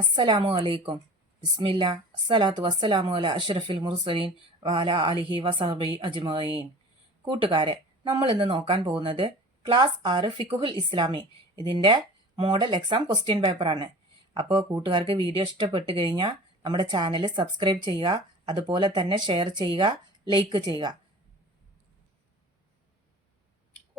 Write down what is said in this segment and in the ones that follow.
അസ്സലാമു അലൈക്കും. ബിസ്മില്ല അസ്സലാത്തു വസ്സലാമു അല അഷ്റഫിൽ മുർസലീൻ വാല അലിഹി വസഹബി അജ്മഈൻ. കൂട്ടുകാരെ, നമ്മൾ ഇന്ന് നോക്കാൻ പോകുന്നത് ക്ലാസ് 6 ഫിഖുൽ ഇസ്ലാമി ഇതിന്റെ മോഡൽ എക്സാം ക്വസ്റ്റ്യൻ പേപ്പറാണ്. അപ്പോൾ കൂട്ടുകാർക്ക് വീഡിയോ ഇഷ്ടപ്പെട്ട് കഴിഞ്ഞാൽ നമ്മുടെ ചാനൽ സബ്സ്ക്രൈബ് ചെയ്യുക, അതുപോലെ തന്നെ ഷെയർ ചെയ്യുക, ലൈക്ക് ചെയ്യുക.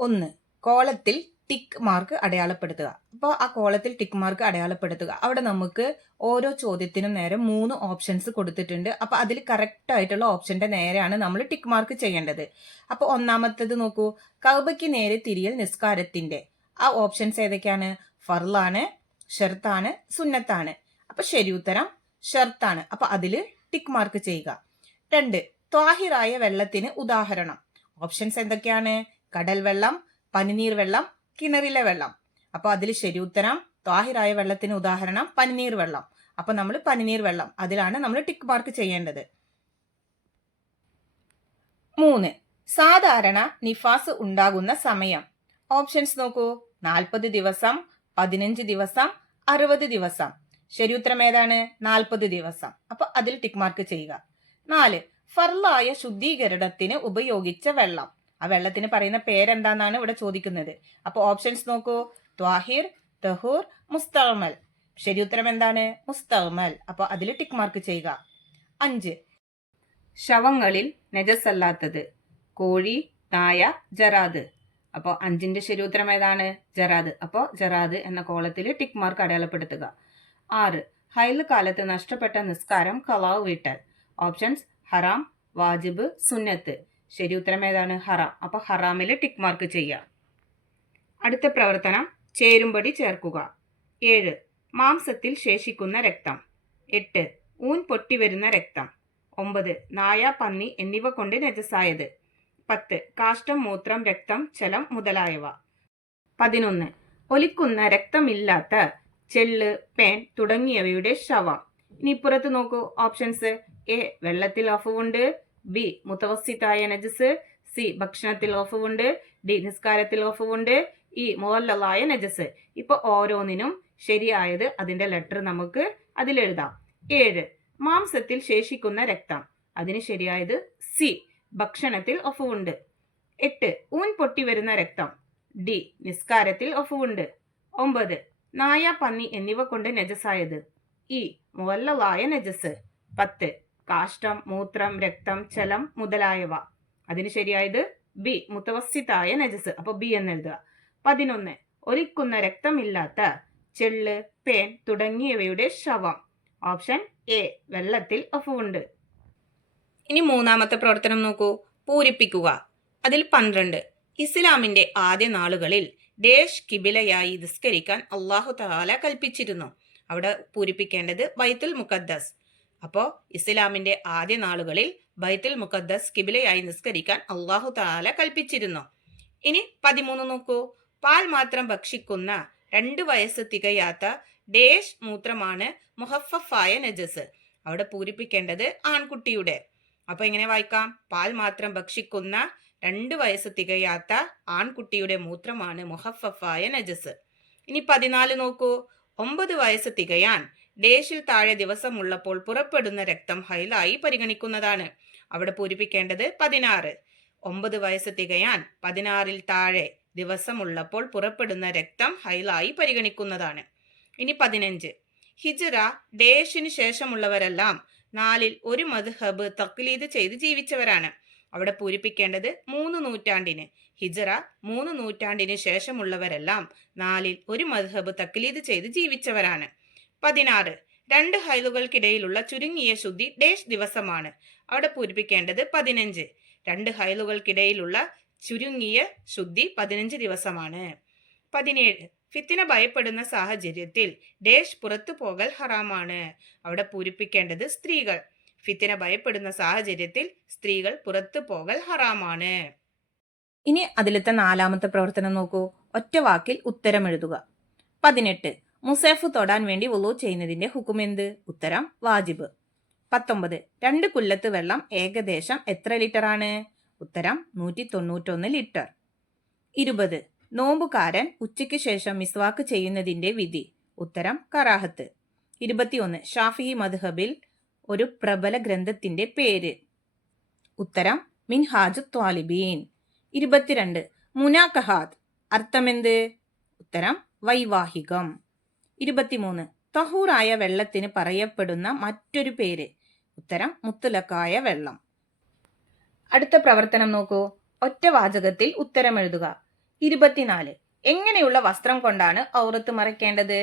1. കോളത്തിൽ ടിക്ക് മാർക്ക് അടയാളപ്പെടുത്തുക. അപ്പോൾ ആ കോളത്തിൽ ടിക്ക് മാർക്ക് അടയാളപ്പെടുത്തുക. അവിടെ നമുക്ക് ഓരോ ചോദ്യത്തിനും നേരെ 3 ഓപ്ഷൻസ് കൊടുത്തിട്ടുണ്ട്. അപ്പോൾ അതിൽ കറക്റ്റ് ആയിട്ടുള്ള ഓപ്ഷന്റെ നേരെയാണ് നമ്മൾ ടിക്ക് മാർക്ക് ചെയ്യേണ്ടത്. അപ്പോൾ ഒന്നാമത്തേത് നോക്കൂ, കഅബയ്ക്ക് നേരെ തിരിയൽ നിസ്കാരത്തിന്റെ. ആ ഓപ്ഷൻസ് ഏതൊക്കെയാണ്? ഫർളാണ്, ഷർത്താണ്, സുന്നത്താണ്. അപ്പൊ ശരി ഉത്തരം ഷർത്താണ്. അപ്പൊ അതില് ടിക്ക് മാർക്ക് ചെയ്യുക. 2. ത്വാഹിറായ വെള്ളത്തിന് ഉദാഹരണം. ഓപ്ഷൻസ് എന്തൊക്കെയാണ്? കടൽ വെള്ളം, പനിനീർ വെള്ളം, കിണറിലെ വെള്ളം. അപ്പൊ അതിൽ ശരി ഉത്തരം ത്വാഹിറായ വെള്ളത്തിന് ഉദാഹരണം പനിനീർ വെള്ളം. അപ്പൊ നമ്മൾ പനിനീർ വെള്ളം അതിലാണ് നമ്മൾ ടിക്ക് മാർക്ക് ചെയ്യേണ്ടത്. 3. സാധാരണ നിഫാസ് ഉണ്ടാകുന്ന സമയം. ഓപ്ഷൻസ് നോക്കൂ, 40 ദിവസം, 15 ദിവസം, 60 ദിവസം. ശരി ഉത്തരം ഏതാണ്? 40 ദിവസം. അപ്പൊ അതിൽ ടിക്ക് മാർക്ക് ചെയ്യുക. 4. ഫർളായ ശുദ്ധീകരണത്തിന് ഉപയോഗിച്ച വെള്ളം. ആ വെള്ളത്തിന് പറയുന്ന പേരെന്താന്നാണ് ഇവിടെ ചോദിക്കുന്നത്. അപ്പൊ ഓപ്ഷൻസ് നോക്കൂ, ത്വാഹിർ, തഹൂർ, മുസ്തഅമൽ. ശരി ഉത്തരം എന്താണ്? മുസ്തഅമൽ. അപ്പൊ അതിൽ ടിക്ക് മാർക്ക് ചെയ്യുക. 5. ശവങ്ങളിൽ നജസല്ലാത്തത്. കോഴി, നായ, ജറാദ്. അപ്പോൾ 5ന്റെ ശരി ഉത്തരം ഏതാണ്? ജറാദ്. അപ്പോൾ ജറാദ് എന്ന കോളത്തിൽ ടിക്ക് മാർക്ക് അടയാളപ്പെടുത്തുക. 6. ഹൈൽ കാലത്ത് നഷ്ടപ്പെട്ട നിസ്കാരം ഖളാ വീട്ടൽ. ഓപ്ഷൻസ് ഹറാം, വാജിബ്, സുന്നത്ത്. ശരി ഉത്തരം ഏതാണ്? ഹറാം. അപ്പൊ ഹറാമിൽ ടിക്ക് മാർക്ക് ചെയ്യുക. അടുത്ത പ്രവർത്തനം ചേരുംപടി ചേർക്കുക. 7. മാംസത്തിൽ ശേഷിക്കുന്ന രക്തം. 8. ഊൻ പൊട്ടിവരുന്ന രക്തം. 9. നായ, പന്നി എന്നിവ കൊണ്ട് നജസായത്. 10. കാഷ്ടം, മൂത്രം, രക്തം, ചലം മുതലായവ. 11. ഒലിക്കുന്ന രക്തമില്ലാത്ത ചെള്ള്, പേൻ തുടങ്ങിയവയുടെ ശവം. ഇനി പുറത്ത് നോക്കൂ ഓപ്ഷൻസ്. എ. വെള്ളത്തിൽ ഒഫവുണ്ട്. ബി. മുതവസ്സിത്തായ നജസ്. സി. ഭക്ഷണത്തിൽ ഒഫവുണ്ട്. ഡി. നിസ്കാരത്തിൽ ഒഫവുണ്ട്. ഇ. മുവല്ലലായ നജസ്. ഇപ്പൊ ഓരോന്നിനും ശരിയായത് അതിന്റെ ലെറ്റർ നമുക്ക് അതിലെഴുതാം. 7. മാംസത്തിൽ ശേഷിക്കുന്ന രക്തം. അതിന് ശരിയായത് സി. ഭക്ഷണത്തിൽ ഒഫവുണ്ട്. 8. ഊൻ പൊട്ടി വരുന്ന രക്തം. ഡി. നിസ്കാരത്തിൽ ഒഫവുണ്ട്. 9. നായ, പന്നി എന്നിവ കൊണ്ട് നജസായത്. ഇ. മുവല്ലലായ നജസ്. 10. കാഷ്ടം, മൂത്രം, രക്തം, ചലം മുതലായവ. അതിന് ശരിയായത് ബി. മുതവസ്സിത്തായ നജസ്. അപ്പൊ ബി എന്നെഴുതുക. 11. ഒലിക്കുന്ന രക്തമില്ലാത്ത ചെള്ള്, പേൻ തുടങ്ങിയവയുടെ ശവം. Option A. വെള്ളത്തിൽ ഒഫവുണ്ട്. ഇനി മൂന്നാമത്തെ പ്രവർത്തനം നോക്കൂ, പൂരിപ്പിക്കുക. അതിൽ 12. ഇസ്ലാമിന്റെ ആദ്യ നാളുകളിൽ ഡേഷ് കിബിലയായി നിസ്കരിക്കാൻ അള്ളാഹു തആല കൽപ്പിച്ചിരുന്നു. അവിടെ പൂരിപ്പിക്കേണ്ടത് ബൈത്തുൽ മുഖദ്ദസ്. അപ്പോ ഇസ്ലാമിന്റെ ആദ്യ നാളുകളിൽ ബൈത്തുൽ മുഖദ്ദസ് കിബിലയായി നിസ്കരിക്കാൻ അള്ളാഹു തആല കൽപ്പിച്ചിരുന്നു. ഇനി 13 നോക്കൂ, പാൽ മാത്രം ഭക്ഷിക്കുന്ന 2 വയസ്സ് തികയാത്ത ഡേഷ് മൂത്രമാണ് മുഹഫഫായ നജസ്. അവിടെ പൂരിപ്പിക്കേണ്ടത് ആൺകുട്ടിയുടെ. അപ്പൊ എങ്ങനെ വായിക്കാം? പാൽ മാത്രം ഭക്ഷിക്കുന്ന 2 വയസ്സ് തികയാത്ത ആൺകുട്ടിയുടെ മൂത്രമാണ് മുഹഫഫായ നജസ്. ഇനി 14 നോക്കൂ, 9 വയസ്സ് തികയാൻ ഡേഷിൽ താഴെ ദിവസമുള്ളപ്പോൾ പുറപ്പെടുന്ന രക്തം ഹൈലായി പരിഗണിക്കുന്നതാണ്. അവിടെ പൂരിപ്പിക്കേണ്ടത് 16. 9 വയസ്സ് തികയാൻ 16ൽ താഴെ ദിവസമുള്ളപ്പോൾ പുറപ്പെടുന്ന രക്തം ഹൈലായി പരിഗണിക്കുന്നതാണ്. ഇനി 15. ഹിജ്റ ഡേഷിന് ശേഷമുള്ളവരെല്ലാം 4ൽ ഒരു മദ്ഹബ് തഖ്ലീദ് ചെയ്ത് ജീവിച്ചവരാണ്. അവിടെ പൂരിപ്പിക്കേണ്ടത് 3 നൂറ്റാണ്ടിന്. ഹിജ്റ 3 നൂറ്റാണ്ടിന് ശേഷമുള്ളവരെല്ലാം 4ൽ ഒരു മദ്ഹബ് തഖ്ലീദ് ചെയ്ത് ജീവിച്ചവരാണ്. 16. 2 ഹൈലുകൾക്കിടയിലുള്ള ചുരുങ്ങിയ ശുദ്ധി ഡേഷ് ദിവസമാണ്. അവിടെ പൂരിപ്പിക്കേണ്ടത് 15. 2 ഹൈലുകൾക്കിടയിലുള്ള ചുരുങ്ങിയ ശുദ്ധി 15 ദിവസമാണ്. 17. ഫിത്തിന ഭയപ്പെടുന്ന സാഹചര്യത്തിൽ ഡേഷ് പുറത്തു പോകൽ ഹറാമാണ്. അവിടെ പൂരിപ്പിക്കേണ്ടത് സ്ത്രീകൾ. ഫിത്തിന ഭയപ്പെടുന്ന സാഹചര്യത്തിൽ സ്ത്രീകൾ പുറത്തു പോകൽ ഹറാമാണ്. ഇനി അതിലത്തെ 4ാമത്തെ പ്രവർത്തനം നോക്കൂ, ഒറ്റ വാക്കിൽ ഉത്തരം എഴുതുക. 18. മുസേഫ് തൊടാൻ വേണ്ടി വുളു ചെയ്യുന്നതിന്റെ ഹുക്കുമെന്ത്? ഉത്തരം വാജിബ്. 19. 2 കുല്ലത്ത് വെള്ളം ഏകദേശം എത്ര ലിറ്റർ ആണ്? ഉത്തരം 191 ലിറ്റർ. 20. നോമ്പുകാരൻ ഉച്ചയ്ക്ക് ശേഷം മിസ്വാക്ക് ചെയ്യുന്നതിന്റെ വിധി. ഉത്തരം കറാഹത്ത്. 21 ഷാഫിഈ മദ്ഹബിൽ ഒരു പ്രബല ഗ്രന്ഥത്തിന്റെ പേര്. ഉത്തരം മിൻഹാജു ത്വാലിബീൻ. 22 മുനാക്കഹാത്ത് അർത്ഥമെന്ത്? ഉത്തരം വൈവാഹികം. 23 തഹൂറായ വെള്ളത്തിന് പറയപ്പെടുന്ന മറ്റൊരു പേര്. ഉത്തരം മുത്തലക്കായ വെള്ളം. അടുത്ത പ്രവർത്തനം നോക്കൂ. ഒറ്റ വാചകത്തിൽ ഉത്തരം എഴുതുക. 24 എങ്ങനെയുള്ള വസ്ത്രം കൊണ്ടാണ് ഔറത്ത് മറയ്ക്കേണ്ടത്?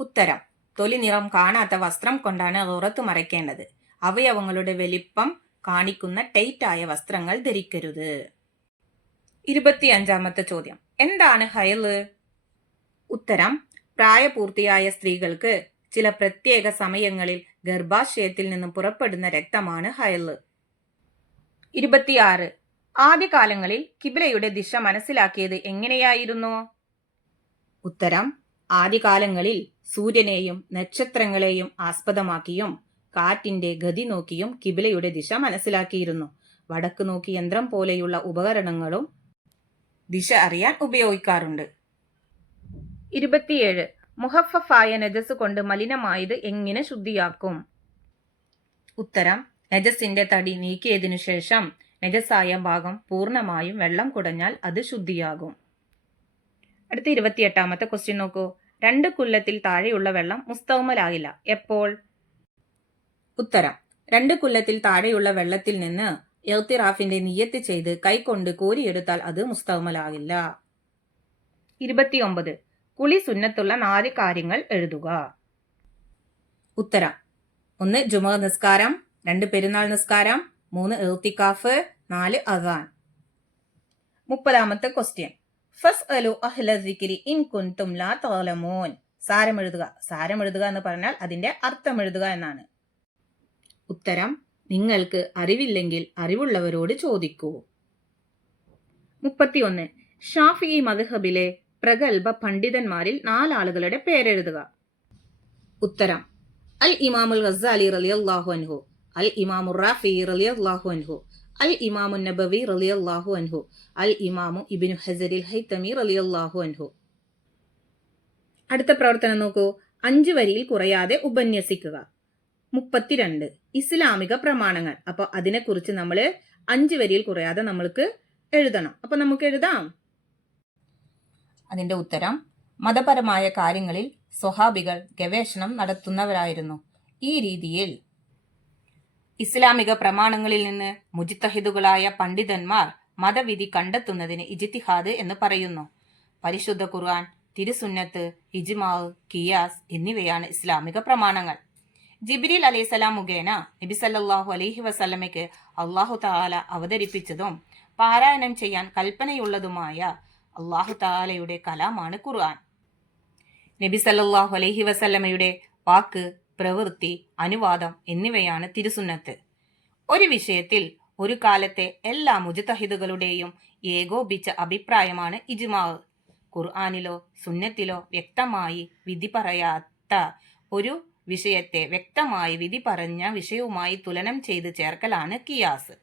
ഉത്തരം തൊലി നിറം കാണാത്ത വസ്ത്രം കൊണ്ടാണ് ഔറത്ത് മറയ്ക്കേണ്ടത്. അവയവങ്ങളുടെ വലിപ്പം കാണിക്കുന്ന ടൈറ്റായ വസ്ത്രങ്ങൾ ധരിക്കരുത്. 25 ചോദ്യം. എന്താണ് ഹൈള്? ഉത്തരം പ്രായപൂർത്തിയായ സ്ത്രീകൾക്ക് ചില പ്രത്യേക സമയങ്ങളിൽ ഗർഭാശയത്തിൽ നിന്നും പുറപ്പെടുന്ന രക്തമാണ് ഹൈള്. 26 ആദ്യകാലങ്ങളിൽ കിബ്ലയുടെ ദിശ മനസ്സിലാക്കിയത് എങ്ങനെയായിരുന്നു? ഉത്തരം ആദ്യകാലങ്ങളിൽ സൂര്യനെയും നക്ഷത്രങ്ങളെയും ആസ്പദമാക്കിയും കാറ്റിന്റെ ഗതി നോക്കിയും കിബ്ലയുടെ ദിശ മനസ്സിലാക്കിയിരുന്നു. വടക്ക് നോക്കി യന്ത്രം പോലെയുള്ള ഉപകരണങ്ങളും ദിശ അറിയാൻ ഉപയോഗിക്കാറുണ്ട്. 27 മുഹഫഫായ നജസ് കൊണ്ട് മലിനമായത് എങ്ങനെ ശുദ്ധിയാക്കും? ഉത്തരം നജസിന്റെ തടി നീക്കിയതിനു ശേഷം നജസായ ഭാഗം പൂർണ്ണമായും വെള്ളം കുടഞ്ഞാൽ അത് ശുദ്ധിയാകും. അടുത്ത 28 ക്വസ്റ്റ്യൻ നോക്കൂ. 2 കുല്ലത്തിൽ താഴെയുള്ള വെള്ളം മുസ്തൗമലാകില്ല. എപ്പോൾ? ഉത്തരം 2 കുല്ലത്തിൽ താഴെയുള്ള വെള്ളത്തിൽ നിന്ന് ഇഗ്തിറാഫിന്റെ നിയ്യത്ത് ചെയ്ത് കൈകൊണ്ട് കോരിയെടുത്താൽ അത് മുസ്തൗമലാകില്ല. 29 കുളി സുന്നത്തുള്ള 4 കാര്യങ്ങൾ എഴുതുക. ഉത്തരം 1 ജുമുഅ നിസ്കാരം, 2 പെരുന്നാൾ നിസ്കാരം, 3 ഇഗ്തികാഫ്, 4 അദാൻ. 30 ക്വസ്റ്റ്യൻ. ഫസ്അലു അഹ്ല സിക്രി ഇൻ കുൻതും ലാ തഅലമൂൻ. സാരം എഴുതുക. സാരം എഴുതുക എന്ന് പറഞ്ഞാൽ അതിന്റെ അർത്ഥം എഴുതുക എന്നാണ്. ഉത്തരം നിങ്ങൾക്ക് അറിവില്ലെങ്കിൽ അറിവുള്ളവരോട് ചോദിക്കൂ. 31 ഷാഫിഈ മദ്ഹബിലെ പ്രഗൽഭ പണ്ഡിതന്മാരിൽ 4 ആളുകളുടെ പേരെഴുതുക. ഉത്തരം അൽ ഇമാമുൽ ഗസ്സാലി റളിയല്ലാഹു അൻഹു, അൽ ഇമാമുർ റാഫിഈ റളിയല്ലാഹു അൻഹു, അൽ ഇമാമുൻ നബവി റളിയല്ലാഹു അൻഹു, അൽ ഇമാമു ഇബ്നു ഹജറിൽ ഹൈതമി റളിയല്ലാഹു അൻഹു. അടുത്ത പ്രവർത്തനം നോക്കൂ. 5 വരിയിൽ കുറയാതെ ഉപന്യസിക്കുക. 32 ഇസ്ലാമിക പ്രമാണങ്ങൾ. അപ്പൊ അതിനെക്കുറിച്ച് നമ്മൾ 5 വരിയിൽ കുറയാതെ നമ്മൾക്ക് എഴുതണം. അപ്പൊ നമുക്ക് എഴുതാം. അതിന്റെ ഉത്തരം മതപരമായ കാര്യങ്ങളിൽ സ്വഹാബികൾ ഗവേഷണം നടത്തുന്നവരായിരുന്നു. ഈ രീതിയിൽ ഇസ്ലാമിക പ്രമാണങ്ങളിൽ നിന്ന് മുജ്തഹിദുകളായ പണ്ഡിതന്മാർ മതവിധി കണ്ടെത്തുന്നതിന് ഇജ്തിഹാദ് എന്ന് പറയുന്നു. പരിശുദ്ധ ഖുർആൻ, തിരുസുന്നത്ത്, ഇജ്മാഅ്, ഖിയാസ് എന്നിവയാണ് ഇസ്ലാമിക പ്രമാണങ്ങൾ. ജിബ്രീൽ അലൈഹിസ്സലാം മുഖേന നബി സല്ലല്ലാഹു അലൈഹി വസല്ലമയ്ക്ക് അല്ലാഹു തആല അവതരിപ്പിച്ചതും പാരായണം ചെയ്യാൻ കൽപ്പനയുള്ളതുമായ അല്ലാഹു തആലയുടെ കലാമാണ് ഖുർആൻ. നബി സല്ലല്ലാഹു അലൈഹി വസല്ലമയുടെ വാക്ക്, പ്രവൃത്തി, അനുവാദം എന്നിവയാണ് തിരുസുന്നത്ത്. ഒരു വിഷയത്തിൽ ഒരു കാലത്തെ എല്ലാ മുജ്തഹിദുകളുടെയും ഏകോപിച്ച അഭിപ്രായമാണ് ഇജ്മാഅ്. ഖുർആനിലോ സുന്നത്തിലോ വ്യക്തമായി വിധി പറയാത്ത ഒരു വിഷയത്തെ വ്യക്തമായി വിധി പറഞ്ഞ വിഷയവുമായി തുലനം ചെയ്ത് ചേർക്കലാണ് ഖിയാസ്.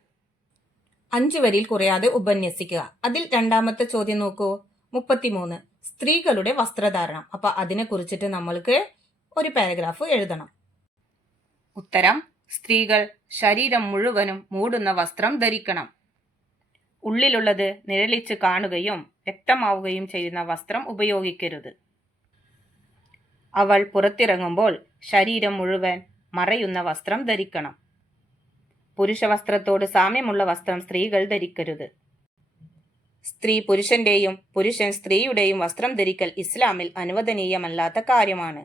5 വരിയിൽ കുറയാതെ ഉപന്യസിക്കുക. അതിൽ 2ാമത്തെ ചോദ്യം നോക്കൂ. 33 സ്ത്രീകളുടെ വസ്ത്രധാരണം. അപ്പൊ അതിനെ കുറിച്ചിട്ട് നമ്മൾക്ക് ഒരു പാരഗ്രാഫ് എഴുതണം. ഉത്തരം സ്ത്രീകൾ ശരീരം മുഴുവനും മൂടുന്ന വസ്ത്രം ധരിക്കണം. ഉള്ളിലുള്ളത് നിഴലിച്ച് കാണുകയും വ്യക്തമാവുകയും ചെയ്യുന്ന വസ്ത്രം ഉപയോഗിക്കരുത്. അവൾ പുറത്തിറങ്ങുമ്പോൾ ശരീരം മുഴുവൻ മറയുന്ന വസ്ത്രം ധരിക്കണം. പുരുഷ വസ്ത്രത്തോട് സാമ്യമുള്ള വസ്ത്രം സ്ത്രീകൾ ധരിക്കരുത്. സ്ത്രീ പുരുഷന്റെയും പുരുഷൻ സ്ത്രീയുടെയും വസ്ത്രം ധരിക്കൽ ഇസ്ലാമിൽ അനുവദനീയമല്ലാത്ത കാര്യമാണ്.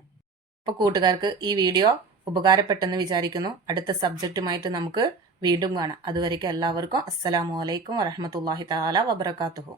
അപ്പോൾ കൂട്ടുകാർക്ക് ഈ വീഡിയോ ഉപകാരപ്പെട്ടെന്ന് വിചാരിക്കുന്നു. അടുത്ത സബ്ജക്റ്റുമായിട്ട് നമുക്ക് വീണ്ടും കാണാം. അതുവരേക്കും എല്ലാവർക്കും അസ്സലാമു അലൈക്കും വറഹ്മത്തുള്ളാഹി തആല വബറകാതുഹു.